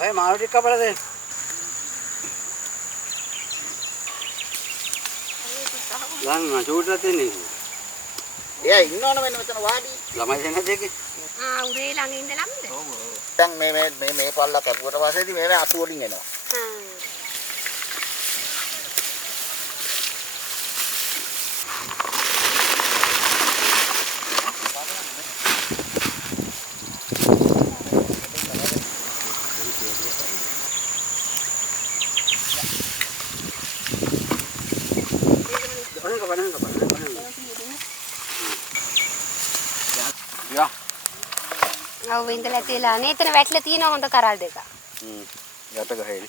ඔය මාළු ටික කපලා දෙන්න. දැන් චූට්ටක් දෙන්නේ. එයා ඉන්නවනේ මෙතන වාඩි. ළමයි දෙන්න දෙකේ. උරේ ළඟ ඉඳලාමද? ඔව් ඔව්. දැන් මේ පල්ලා කැපුවට පස්සේදී මේ අතු වලින් එනවා. ඔව් ඉඳලා තියලා නේ එතන වැටලා තියෙන හොඳ කරල් දෙක. යට ගහේනේ.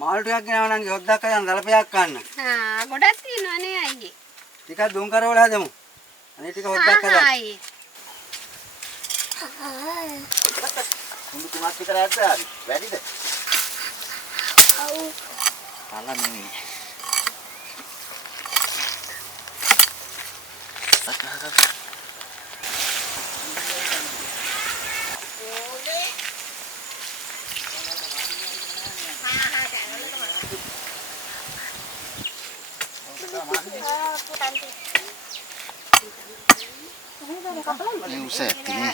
මාළු ටිකක් ගෙනාවා නම් හොද්දක් හදන්න දලපයක් ගන්න. ගොඩක් තියෙනවා නේ අයියේ. ටිකක් දුම් කරවල හදමු. අනේ ටික හොද්දක් හදන්න. අයියේ. මුළු තුනක් විතර ඇද්ද හරි. වැඩිද? ඔව්. අල්ලා නෙමෙයි. Ini uset ini.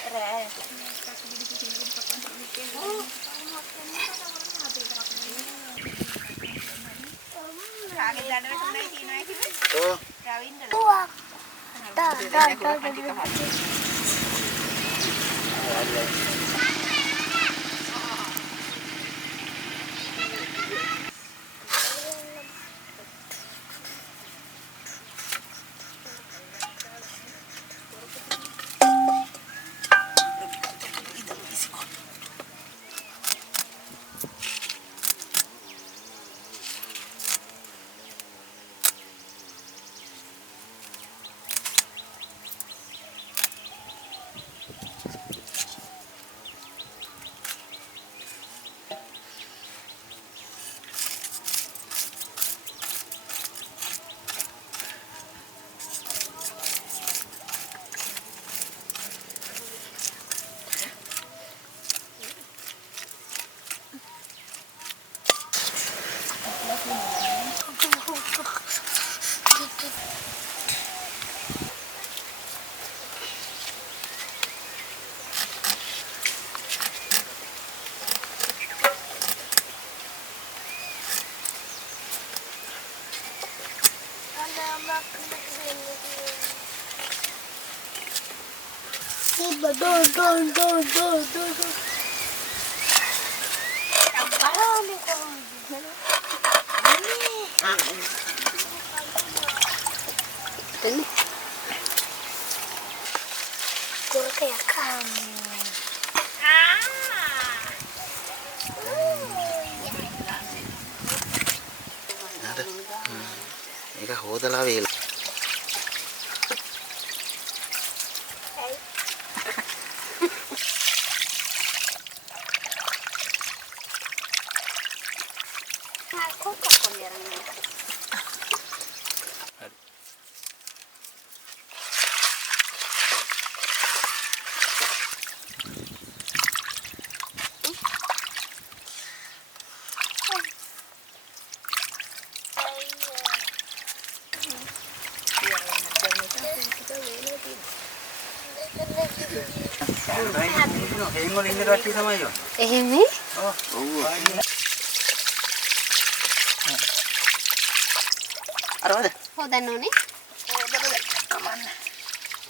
Ini hොදලා වේල. එහෙමයි. අරවද? හොදන්න ඕනේ. කමන්න.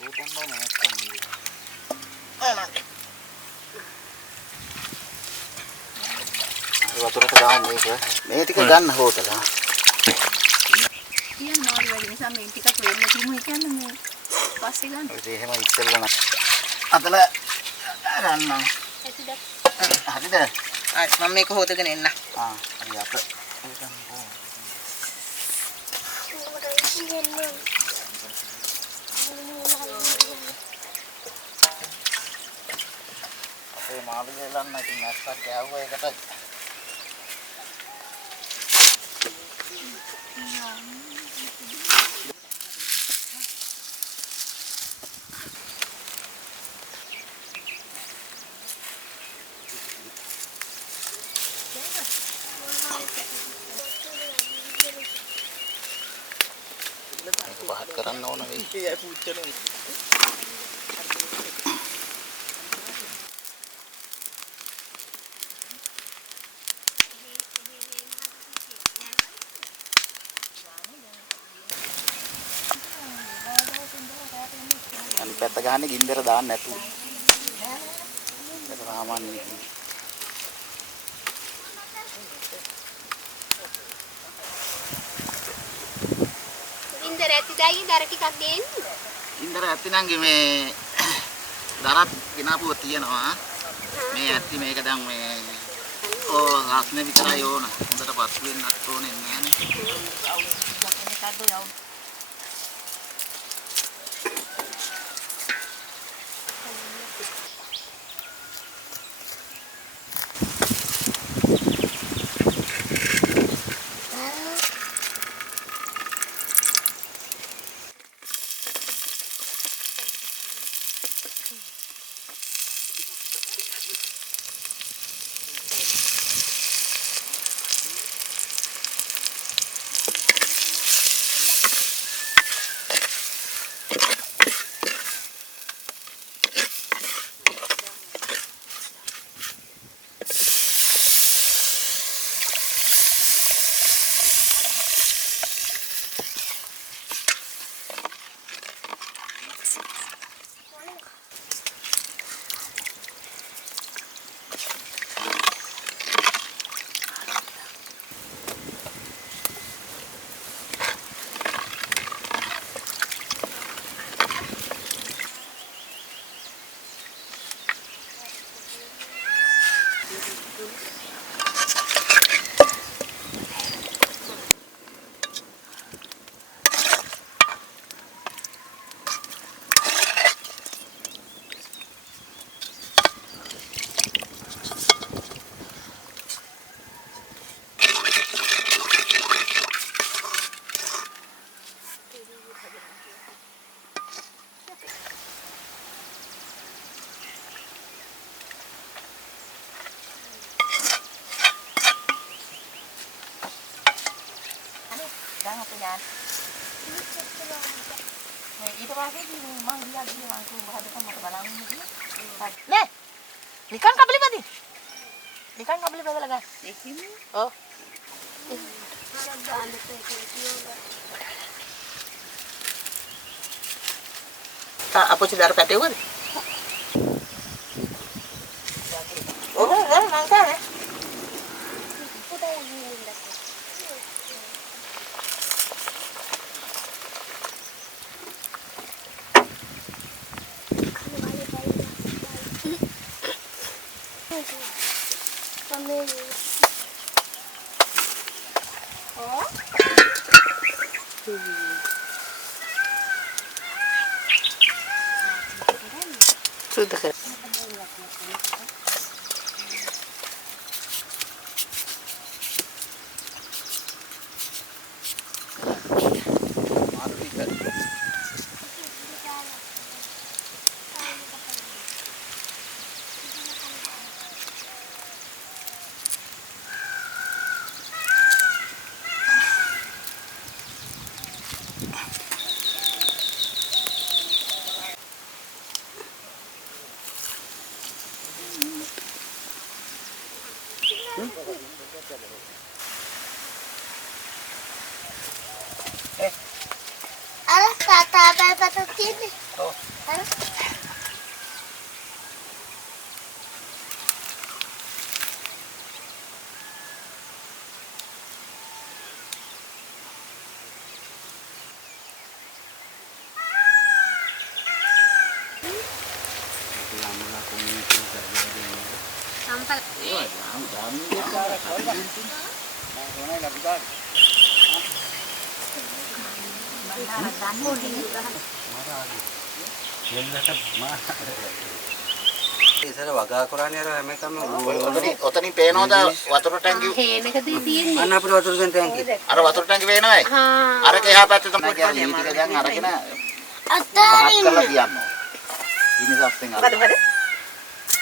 ඕකම නැත්තම්. වතුරට දාමු මේක. මේ ටික ගන්න හොතලා. කියන මාළු වැඩි නිසා මේ ටිකක් වෙන්න තියමු කියන්නේ මේ පස්සේ ගන්න. ඒක එහෙම ඉස්සෙල්ලා නම්. අතල ගන්නම්. හරිද? මම මේක හොදගෙන එන්න. හරි අප. අපේ මාළු දෙලන්න ඉතින් නැස්සක් ගෑවුවා ඒකට. පහත් කරන්න ඕන වෙයි. අනිත් පැත්ත ගහන්නේ ගින්දර දාන්න නැතුව. ඒක සාමාන්‍ය විදිහ. ඉන්දර ඇතිදයි දර ටිකක් දෙන්න. ඉන්දර ඇත්ති නංගි මේ දරත් ගෙනාපුව තියෙනවා. මේ ඇත්ති මේක දැන් මේ රස්නේ විතරයි ඕන. හොඳට පස් වෙන්නත් ඕනේ නෑනේ. ඊට පස්සේ මම ගියා මං කිව්වා හදපන් මට බලන්න කියලා. නේ. නිකන් කබලි බදින්න. නිකන් කබලි බදලා ගන්න. ඒකින්. ඔව්. අපොච්චි දාර පැටේවද? ඔව් මං කරන්නේ. Sudah kan? Alas kata apa sini? Oh. Alas. සම්පල. ඉතල වගා කරන්නේ අර හැම එකම ඔතනින් පේනවද වතුර ටැංකිය? හේනකදී තියෙන්නේ. අන්න අපිට වතුර දෙන්න ටැංකිය. අර වතුර ටැංකිය පේනවයි? හා. අරක එහා පැත්තේ තමයි කියන්නේ. ටික දැන් අරගෙන අත්තාරින්න කරලා තියන්න. ඉනිසස්ෙන් අර. හරි හරි.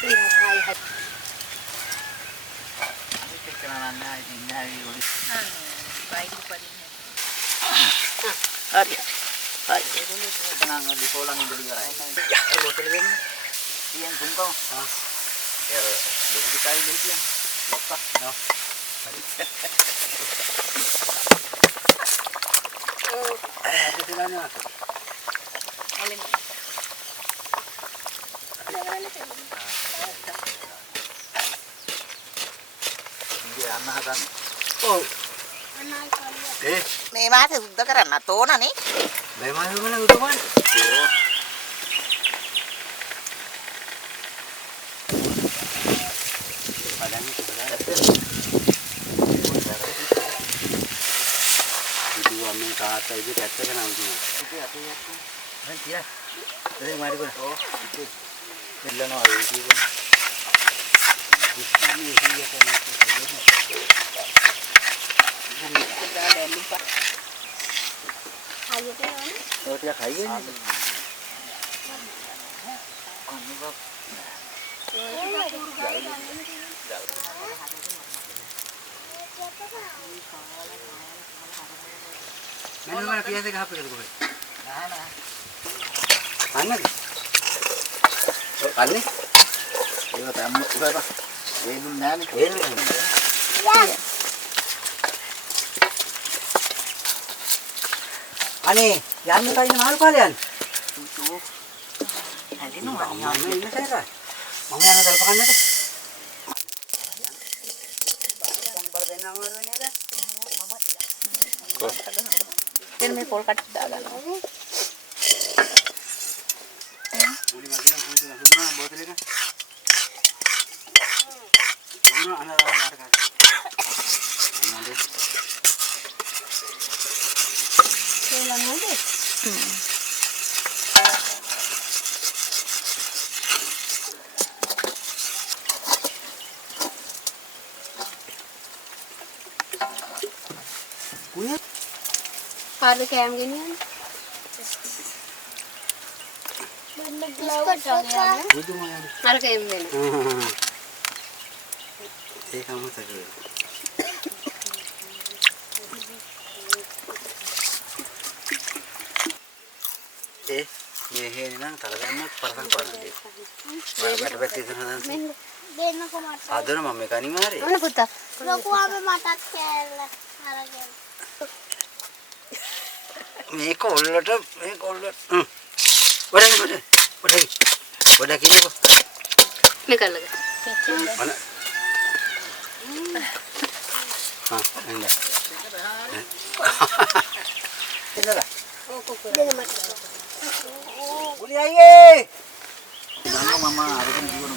හයි හයි. හරි. නං ඩිපෝලන් ඉඳලි කරයි. බෝතල දෙන්න. තියන් තුන්කම. ඒ ලොකු කයි දෙතියන්. ලොක්ක. හරි. මේ මාසේ සුද්ධ කරන්නත් ඕනනේ. මේ මාසෙ මොන උදවන්නේ? ඉතින් අම්මේ තාත්තා ඉතින් ඇත්තක නම් කියනවා. දැන් තියා. ඒ මාරි කොන. ඔව්. ඉතින් එල්ලනවා ඒ කියනවා. ඉතින් මේ හිය කරන්නේ. හයියට යන්නේ. ඔය ටික හයියන්නේ. මෙන්න මම පියස එක හප්පෙකට කොහෙද? නෑ නෑ. අන්නද? අන්නේ? ඒක තමයි ඉබා. වේලුන් නෑනේ. වේලුන්. අනේ යන්න කයින් මාළු කාලේ යන්නේ. හැදෙනවා. මම ඉන්න සැරයි. මම යන දල්ප කන්නද? බල දෙන්න අමාරු වෙන්නේ නේද? දැන් මේ පොල් කට් දාගන්නවා. මුලි මගින් හුදුනා බෝතල එක. දුන්නා අනරාල අර ගන්න. නේද? කුණේ පාරද කෑම ගෙනියන්නේ. බුදුමා අර කෑම වෙන. ඒකම තමයි. මේ හේනේ නම් තල ගන්නත් පරසම් කරන්නේ. මට පැත්තේ ඉඳන් දෙන්නකො මට. ආදර මම මේක අනිවාර්යයි. මොන පුතා? ලොකුවම මටත් කෑල්ල අරගෙන. මේක ඔල්ලට මේක ඔල්ලට වඩ කිනකො නිකල්ලක. අන එන්න එන්නලා දෙන්න මට. උලි අයියේ මම අරගෙන ජීවන.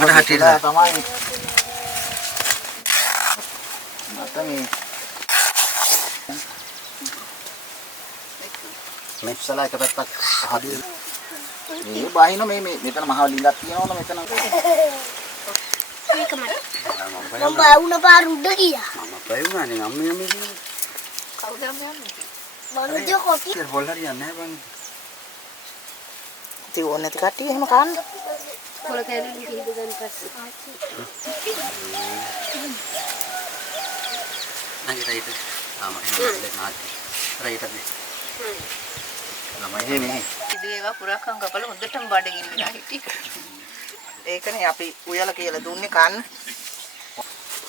මට හටිලා තමයි. මට මේ මෙච්චලා එක පැත්තක් හදින්න. මේ බාහින මේ මෙතන මහ ලිංගක් තියෙනවනේ මෙතන. මේක මට. මම බවුන පාර උඩ ගියා. මම පයුණානේ අම්මේ අම්මේ කියන කවුද යන්නේ? මනුජ්‍ය කොටි. ඉතින් බොල් හරියන්නේ නැහැ බං ඉතින් ඕනේ නැති කට්ටිය එහෙම කන්න. පොළ කෑම කිහිප ගන්න පස්සේ. නැගි රයිට් ආම එහෙනම් නාටි රයිට් අපි ළමයි මේ ඉතින් ඒවා පුරාකම් කපලා හොඳටම බඩගිනිලා හිටියේ. ඒකනේ අපි උයලා කියලා දුන්නේ කන්න.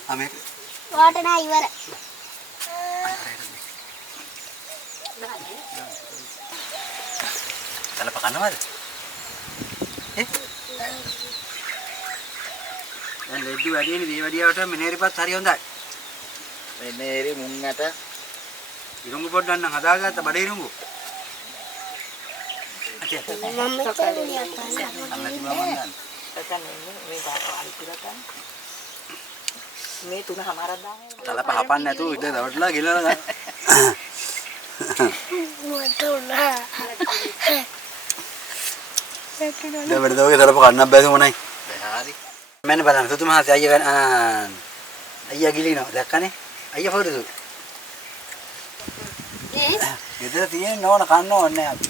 ආමේ වාට නෑ ඉවර. තලප කන්නවද? දැන් ලෙඩ්ඩු වැඩිනේ මේ වැඩියාවට මිනේරිපත් හරි හොඳයි. වෙනේරි මුංගට ඉරුඟු පොඩ්ඩක් නම් හදාගත්ත බඩ ඉරුඟු. අචේ. මම මෙතන යන්න. අන්නති මම එතන මේ පාරි පුරා ගන්න. මේ 3:00ක් දාන්නේ. තල පහපන්න නැතුව ඉත දවටලා ගිලලා ගන්න. මට උනා. දැන් වැඩ දවගේ තලප කන්නක් බැසු මොනයි. හරි මම බලන්න සුතු මහත්තයා අයියා ගිලිනවා දැක්කනේ අයියා ෆොටෝද ගෙදර තියෙන නෝන කන්න ඕනේ අපි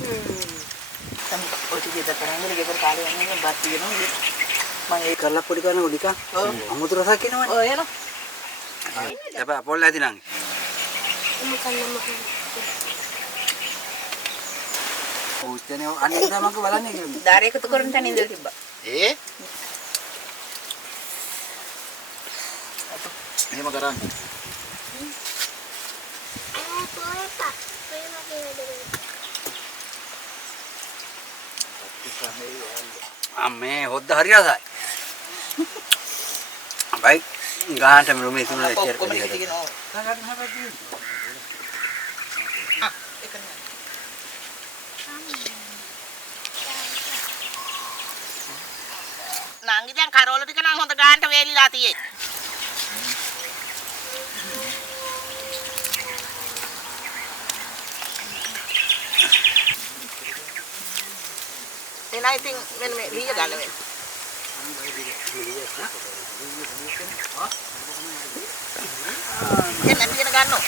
තම ඔය ටික කරන්නේ ගෙදර කාලේ යන්නේ බත් තියෙනවා මම ඒක කරලා පොඩි කරන උඩික අමුතු රසක් එනවනේ ඔය එන අපා පොල් ඇති නං උස්තනේ අනේ තමක බලන්නේ කියලා දාර එකතු කරන් තනින් ඉඳලා තිබ්බා ඒ එහෙම කරන්නේ අම්මේ හොද්ද හරි රසයි බයි ගානට මෙලොමේ තුන ඉච්චර ඔක්කොම ටික තියෙනවා නංගි දැන් කරවල ටික නම් හොඳ ගානට වේලිලා තියෙයි එනයි ඉතින් මෙන්න මේ ලීය ගන්න වෙන්නේ එන්න තියෙන ගන්නෝ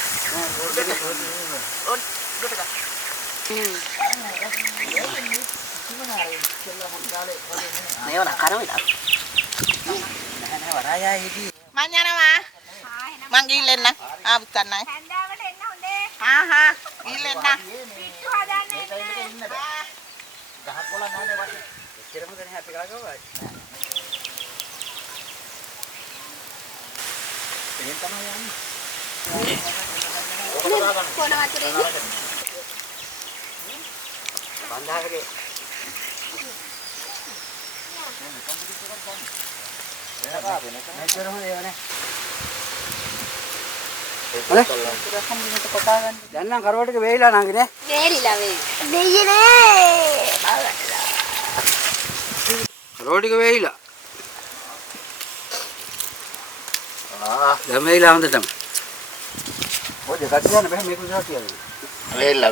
නේවන කරවිලා නැහැ වරායා හිටි මං යනවා මං ගිහින් එන්න ආපුත් ගන්නයි හැන්දාවට එන්න හොඳේ හා ගිහින් එන්න පිට්ටු හදන්න එන්න ගහක් කොලා නැනේ වට එච්චරම දැන හැපි ගාගවයි එහෙන් තමයි යන්නේ කොන වතුරේදී බන්ධාකේ මෙච්චරම ඒවනේ දැන් නම් කරවටක වෙයිලා නංගිනේ වේලිලා වේ දෙයියනේ. කරවටික වෙයිලා දැන් වෙයිලා හොඳටම ඔය දෙකට යන බෑ මේක විතර කියලා වෙල්ලා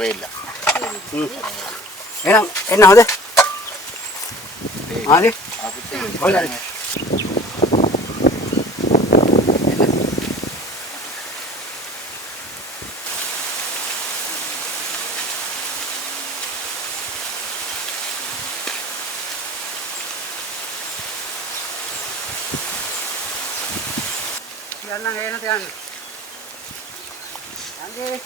එහෙනම් එන්න හොඳ ආලි හොල්ලා යන්න එන්න තියන්න. යන්නේ.